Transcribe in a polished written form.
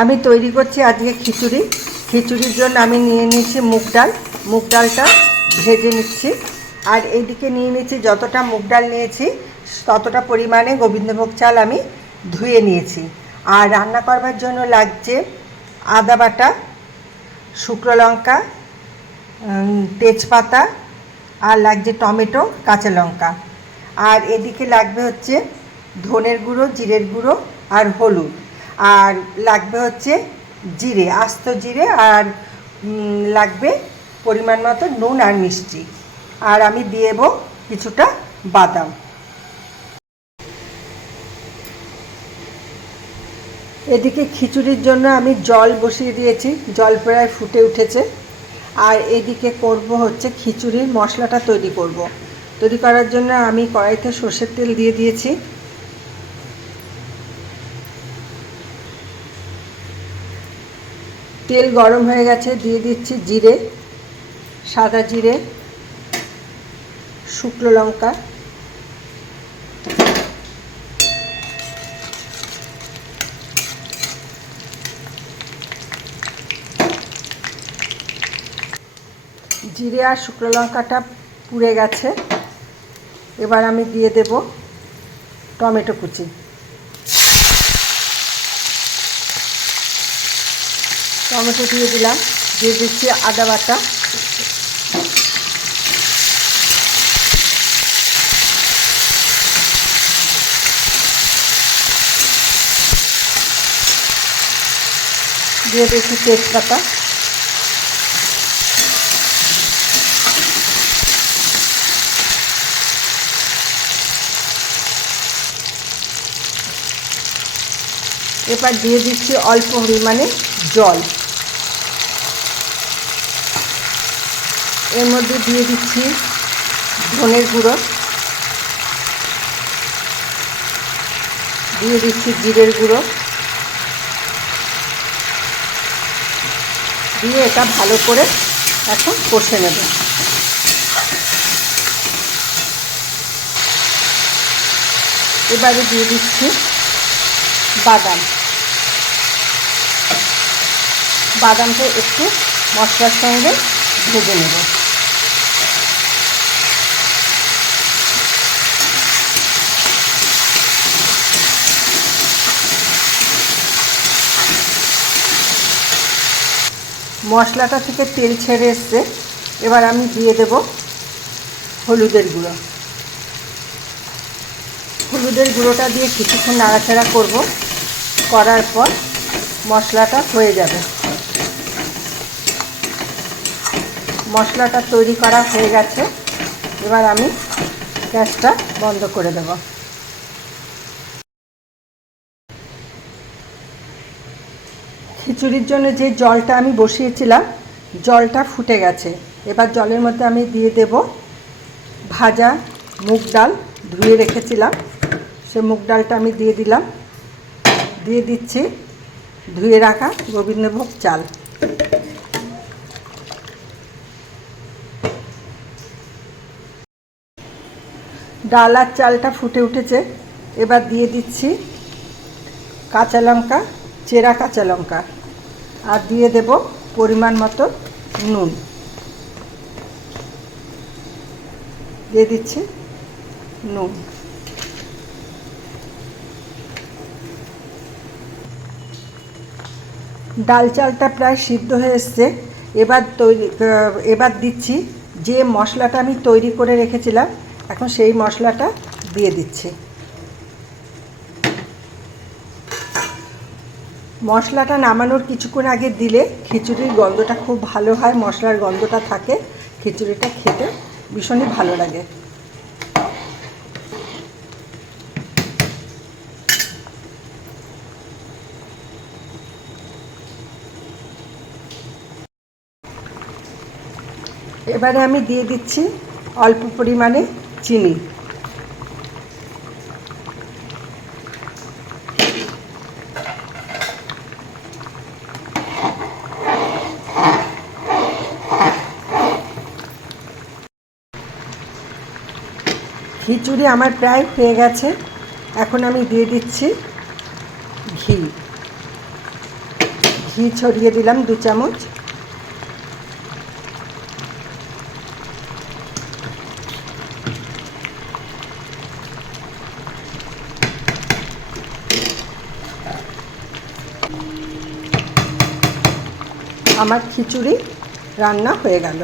আমি তৈরি করছি আজকে খিচুড়ি। খিচুড়ির জন্য আমি নিয়ে নিয়েছি মুগ ডাল। মুগ ডালটা ভেজে নিচ্ছি। আর এইদিকে নিয়ে নিয়েছি, যতটা মুগ ডাল নিয়েছি ততটা পরিমাণে গোবিন্দভোগ চাল আমি ধুয়ে নিয়েছি। আর রান্না করবার জন্য লাগছে আদা বাটা, শুকনো লঙ্কা, তেজপাতা, আর লাগছে টমেটো, কাঁচা লঙ্কা। আর এদিকে লাগবে হচ্ছে ধনের গুঁড়ো, জিরের গুঁড়ো আর হলুদ। আর লাগবে হচ্ছে জিরে, আস্ত জিরে। আর লাগবে পরিমাণ মতো নুন আর মিষ্টি। আর আমি দিয়ে দেবো কিছুটা বাদাম। এদিকে খিচুড়ির জন্য আমি জল বসিয়ে দিয়েছি, জল প্রায় ফুটে উঠেছে। আর এদিকে করব হচ্ছে খিচুড়ির মশলাটা তৈরি করব। তৈরি করার জন্য আমি কড়াইতে সর্ষের তেল দিয়ে দিয়েছি। তেল গরম হয়ে গেছে, দিয়ে দিচ্ছি জিরে, সাদা জিরে, শুকনো লঙ্কা, জিরে আর শুকনো লঙ্কাটা পুড়ে গেছে। এবার আমি দিয়ে দেব টমেটো কুচি। টমেটো দিয়ে দিলাম, দিয়ে দিচ্ছি আদা বাটা, দিয়ে দিচ্ছি তেজপাতা, এবার দিয়ে দিচ্ছি অল্প পরিমাণে জল। এর মধ্যে দিয়ে দিচ্ছি ধনের গুঁড়ো, দিয়ে দিচ্ছি জিরের গুঁড়ো, দিয়ে এটা ভালো করে এখন কষে নেব। এবারে দিয়ে দিচ্ছি বাদাম। বাদামটা একটু মশলার সঙ্গে ভেজে নেব। মশলাটা থেকে তেল ছেড়ে এসছে। এবার আমি দিয়ে দেব হলুদের গুঁড়ো। হলুদের গুঁড়োটা দিয়ে কিছুক্ষণ নাড়াচাড়া করব। করার পর মশলাটা হয়ে যাবে। মশলাটা তৈরি করা হয়ে গেছে। এবার আমি গ্যাসটা বন্ধ করে দেব। খিচুড়ির জন্য যে জলটা আমি বসিয়েছিলাম, জলটা ফুটে গেছে। এবার জলের মধ্যে আমি দিয়ে দেব ভাজা মুগ ডাল, ধুয়ে রেখেছিলাম। সে মুগ ডালটা আমি দিয়ে দিলাম। দিয়ে দিচ্ছি ধুয়ে রাখা গোবিন্দভোগ চাল। ডাল আর চালটা ফুটে উঠেছে। এবার দিয়ে দিচ্ছি কাঁচা লঙ্কা, চেরা কাঁচা লঙ্কা। আর দিয়ে দেব পরিমাণ মতো নুন। দিয়ে দিচ্ছি নুন। ডাল চালটা প্রায় সিদ্ধ হয়ে এসছে। এবার দিচ্ছি যে মশলাটা আমি তৈরি করে রেখেছিলাম, এখন সেই মশলাটা দিয়ে দিচ্ছি। মশলাটা নামানোর কিছুক্ষণ আগে দিলে খিচুড়ির গন্ধটা খুব ভালো হয়। মশলার গন্ধটা থাকে, খিচুড়িটা খেতে ভীষণই ভালো লাগে। এবারে আমি দিয়ে দিচ্ছি অল্প পরিমাণে চিনি। খিচুড়ি আমার প্রায় হয়ে গেছে। এখন আমি দিয়ে দিচ্ছি ঘি। ঘি ছড়িয়ে দিলাম 2 চামচ। আমার খিচুড়ি রান্না হয়ে গেল।